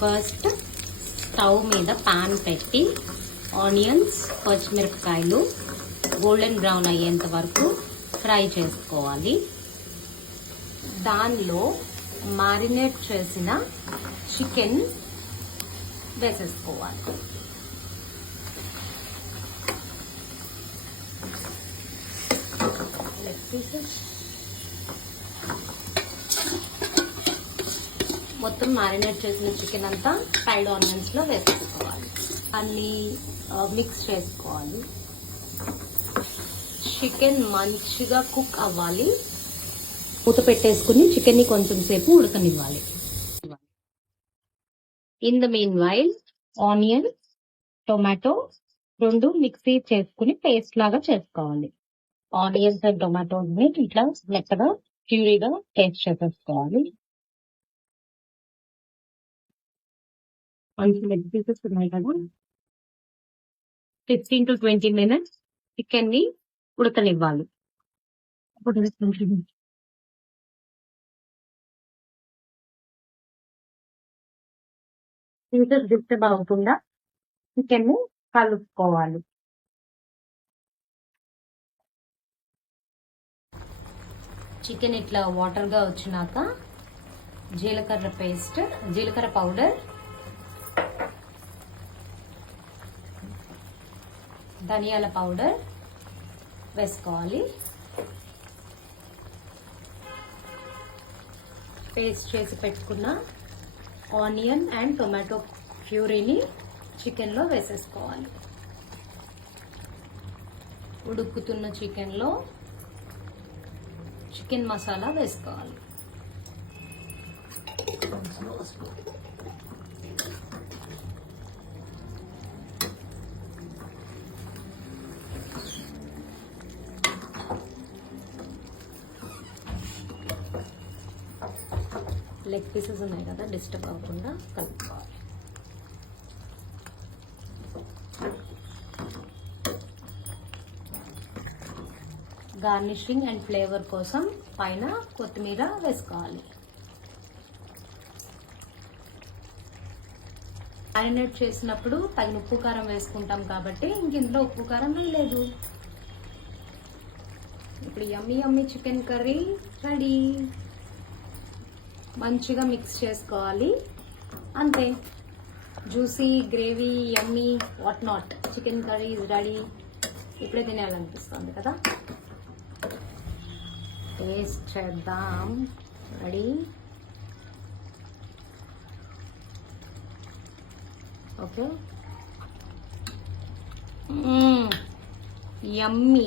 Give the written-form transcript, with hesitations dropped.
First stove మీద pan పెట్టి onions, పచ్చిమిరపకాయలు గోల్డెన్ బ్రౌన్ అయ్యేంత వరకు ఫ్రై చేసుకోవాలి. దానిలో మారినేట్ చేసిన చికెన్ వేసేసుకోవాలి. మొత్తం మ్యారినేట్ చేసిన చికెన్ అంతా ఫ్రైడ్ ఆనియన్స్ లో వేసేసుకోవాలి. అన్ని మిక్స్ చేసుకోవాలి. చికెన్ మంచిగా కుక్ అవ్వాలి. మూత పెట్టేసుకుని చికెన్ ని కొంచెం సేపు ఉడకనివ్వాలి. In the mean while onion, tomato రెండు మిక్సీ చేసుకుని పేస్ట్ లాగా చేసుకోవాలి. ఆనియన్స్ అండ్ టొమాటోస్ ని ఇట్లా మెత్తగా ప్యూరీగా పేస్ట్ చేసేసుకోవాలి. మంచి లెగ్ పీసెస్ ఉన్నాయి కదా, 15 to 20 minutes చికెన్ ని ఉడకనివ్వాలి. పీసెస్ డిస్టర్బ్ అవ్వకుండా చికెన్ ని కలుపుకోవాలి. చికెన్ ఇట్లా వాటర్ గా వచ్చినాక జీలకర్ర పౌడర్, ధనియాల పౌడర్ వేసుకోవాలి. పేస్ట్ చేసి పెట్టుకున్న ఆనియన్ అండ్ టొమాటో ప్యూరీని చికెన్ లో వేసేసుకోవాలి. ఉడుకుతున్న చికెన్ లో చికెన్ మసాలా వేసుకోవాలి. లెగ్ పీసెస్ ఉన్నాయి కదా, డిస్టర్బ్ అవ్వకుండా కలుపుకోవాలి. గార్నిషింగ్ అండ్ ఫ్లేవర్ కోసం పైన కొత్తిమీర వేసుకోవాలి. మ్యారినేట్ చేసినప్పుడు తగిన ఉప్పు కారం వేసుకుంటాం కాబట్టి ఇందులో ఉప్పు కారం వేయలేదు. ఇప్పుడు యమ్మీ చికెన్ కర్రీ రెడీ. మంచిగా మిక్స్ చేసుకోవాలి. అంతే, juicy gravy yummy what not chicken curry is ready. ఇప్పుడే తినాలనిపిస్తుంది కదా. టేస్ట్ చేద్దాం. రెడీ. ఓకే, యమ్మీ.